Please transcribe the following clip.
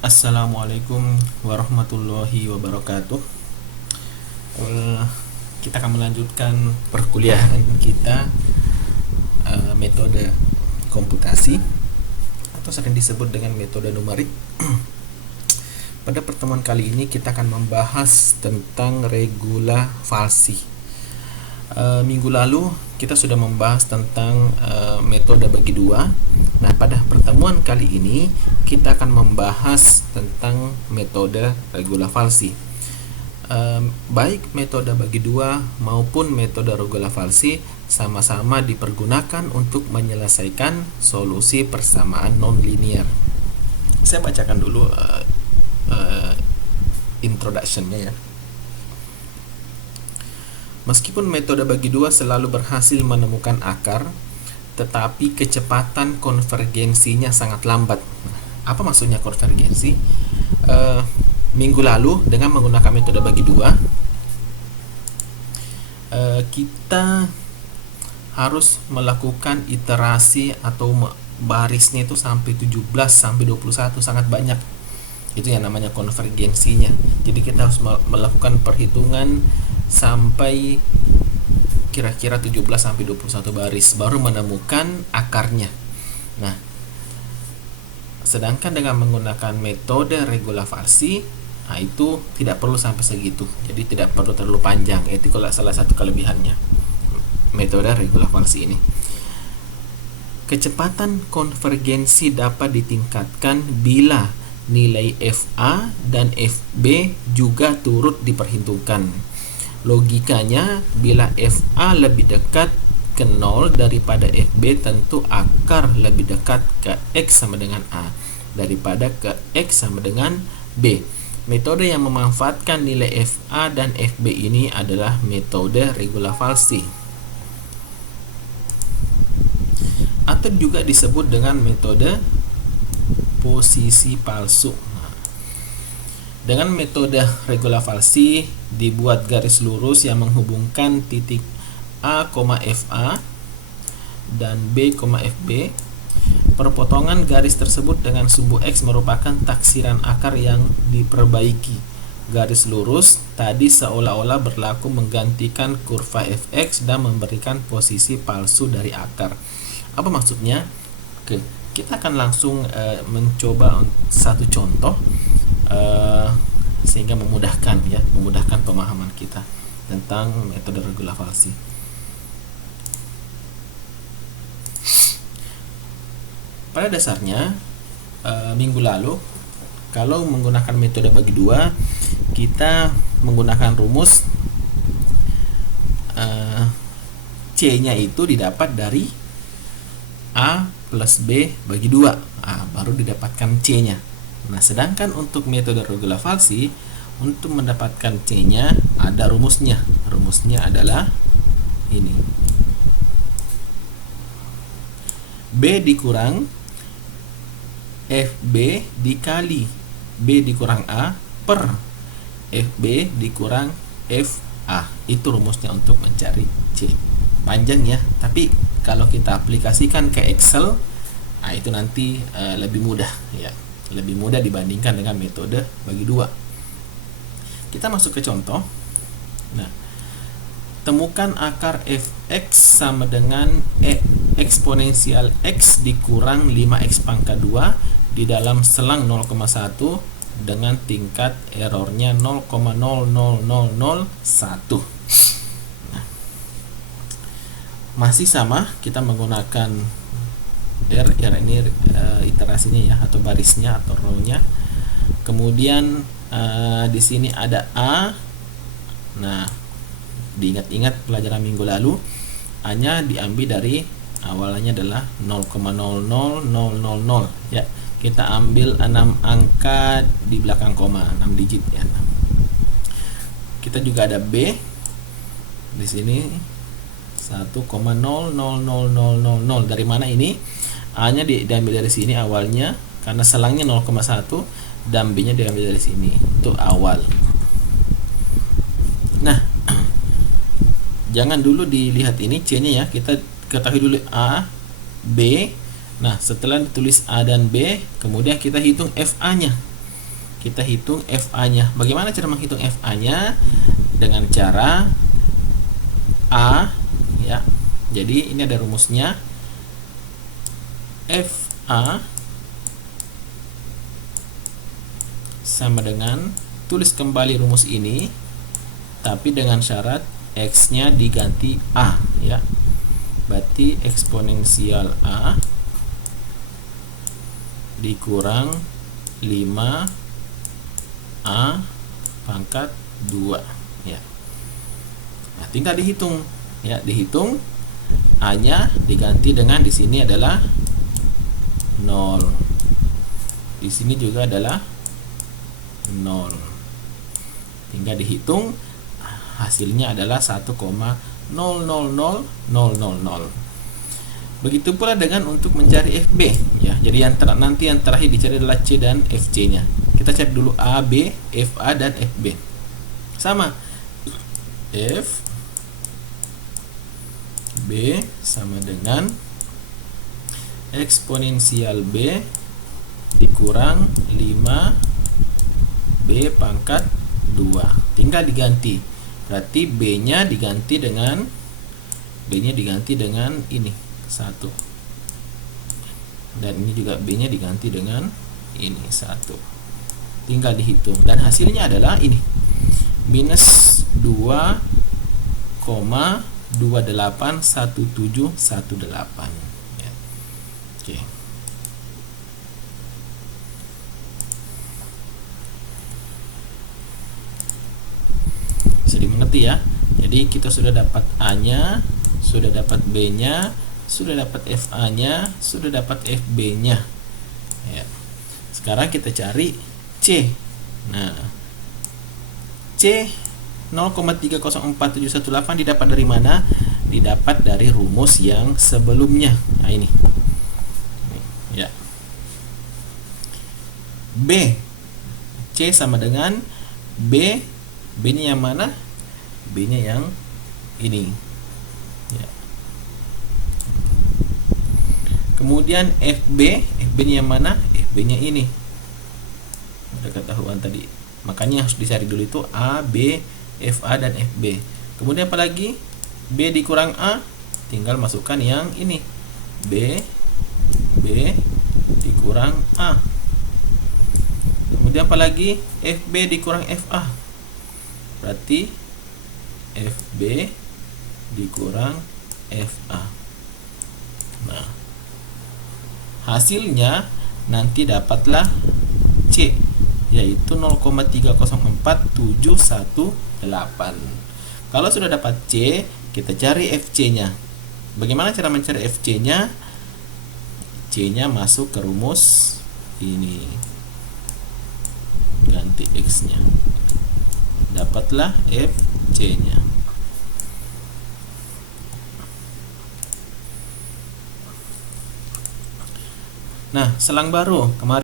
Assalamualaikum warahmatullahi wabarakatuh. Kita akan melanjutkan perkuliahan kita, metode komputasi atau sering disebut dengan metode numerik. Pada pertemuan kali ini kita akan membahas tentang regula falsi. Minggu lalu kita sudah membahas tentang metode bagi dua. Nah, pada pertemuan kali ini kita akan membahas tentang metode regula falsi. Baik metode bagi dua maupun metode regula falsi sama-sama dipergunakan untuk menyelesaikan solusi persamaan non-linear. Saya bacakan dulu introduction-nya ya. Meskipun metode bagi dua selalu berhasil menemukan akar, tetapi kecepatan konvergensinya sangat lambat. Apa maksudnya konvergensi? Minggu lalu dengan menggunakan metode bagi dua, kita harus melakukan iterasi atau barisnya itu sampai 17 sampai 21, sangat banyak. Itu yang namanya konvergensinya. Jadi kita harus melakukan perhitungan sampai kira-kira 17 sampai 21 baris baru menemukan akarnya. Nah, sedangkan dengan menggunakan metode regula falsi, itu tidak perlu sampai segitu. Jadi tidak perlu terlalu panjang. Itu salah satu kelebihannya metode regula falsi ini. Kecepatan konvergensi dapat ditingkatkan bila nilai FA dan FB juga turut diperhitungkan. Logikanya, bila FA lebih dekat ke 0 daripada FB, tentu akar lebih dekat ke X sama dengan A daripada ke X sama dengan B. Metode yang memanfaatkan nilai FA dan FB ini adalah metode regula falsi, atau juga disebut dengan metode posisi palsu. Dengan metode regula falsi dibuat garis lurus yang menghubungkan titik A, FA dan B, FB. Perpotongan garis tersebut dengan sumbu X merupakan taksiran akar yang diperbaiki. Garis lurus tadi seolah-olah berlaku menggantikan kurva fx dan memberikan posisi palsu dari akar. Apa maksudnya? Oke, kita akan langsung mencoba satu contoh sehingga memudahkan pemahaman kita tentang metode regula falsi. Pada dasarnya minggu lalu kalau menggunakan metode bagi dua, kita menggunakan rumus C-nya itu didapat dari A plus B bagi 2, baru didapatkan C-nya. Nah, sedangkan untuk metode regula falsi, untuk mendapatkan C-nya ada rumusnya. Rumusnya adalah ini. B dikurang FB dikali B dikurang A per FB dikurang FA. Itu rumusnya untuk mencari C. Panjang ya, tapi kalau kita aplikasikan ke Excel, itu nanti lebih mudah ya, lebih mudah dibandingkan dengan metode bagi dua. Kita masuk ke contoh. Nah, temukan akar fx sama dengan eksponensial x dikurang 5x pangkat 2 di dalam selang 0,1 dengan tingkat errornya 0,00001. Masih sama, kita menggunakan R ini iterasinya ya, atau barisnya atau row-nya. Kemudian di sini ada A. Nah, diingat-ingat pelajaran minggu lalu, A-nya diambil dari awalnya adalah 0,00000 ya. Kita ambil 6 angka di belakang koma, 6 digit ya. Kita juga ada B di sini 1,0000000. Dari mana ini? A-nya diambil dari sini awalnya karena selangnya 0,1 dan B-nya diambil dari sini. Itu awal. Nah, jangan dulu dilihat ini C-nya ya. Kita ketahui dulu A, B. Nah, setelah ditulis A dan B, kemudian kita hitung FA-nya. kita hitung FA-nya. Bagaimana cara menghitung FA-nya? Dengan cara A, ya. Jadi ini ada rumusnya. FA sama dengan, tulis kembali rumus ini, tapi dengan syarat X-nya diganti A, ya. Berarti eksponensial A dikurang 5A pangkat 2, ya. Nah, tinggal dihitung, ya, dihitung A-nya diganti dengan, di sini adalah 0. Di sini juga adalah 0. Tinggal dihitung, hasilnya adalah 1,000000. Begitu pula dengan untuk mencari FB, ya. Jadi nanti yang terakhir dicari adalah C dan FC-nya. Kita cari dulu A, B, FA dan FB. Sama. F B sama dengan eksponensial B dikurang 5B pangkat 2. Tinggal diganti. Berarti B-nya diganti dengan ini 1. Dan ini juga B-nya diganti dengan ini 1. Tinggal dihitung dan hasilnya adalah ini. Minus 2,281718, ya. Oke. Bisa dimengerti, ya. Jadi kita sudah dapat A-nya, sudah dapat B-nya, sudah dapat FA-nya, sudah dapat FB-nya, ya. Sekarang kita cari C. Nah, C 0,304718 didapat dari mana? Didapat dari rumus yang sebelumnya. Nah, ini. Ya. B. C sama dengan B. B-nya yang mana? B-nya yang ini. Ya. Kemudian FB. FB-nya yang mana? FB-nya ini. Ada ketahuan tadi. Makanya harus dicari dulu itu A, B, FA dan FB. Kemudian apa lagi? B dikurang A, tinggal masukkan yang ini. B dikurang A. Kemudian apa lagi? FB dikurang FA. Berarti FB dikurang FA. Nah, hasilnya nanti dapatlah C, yaitu 0,304718. Kalau sudah dapat C, kita cari FC-nya. Bagaimana cara mencari FC-nya? C-nya masuk ke rumus ini. Ganti X-nya. Dapatlah FC-nya. Nah, selang baru kemarin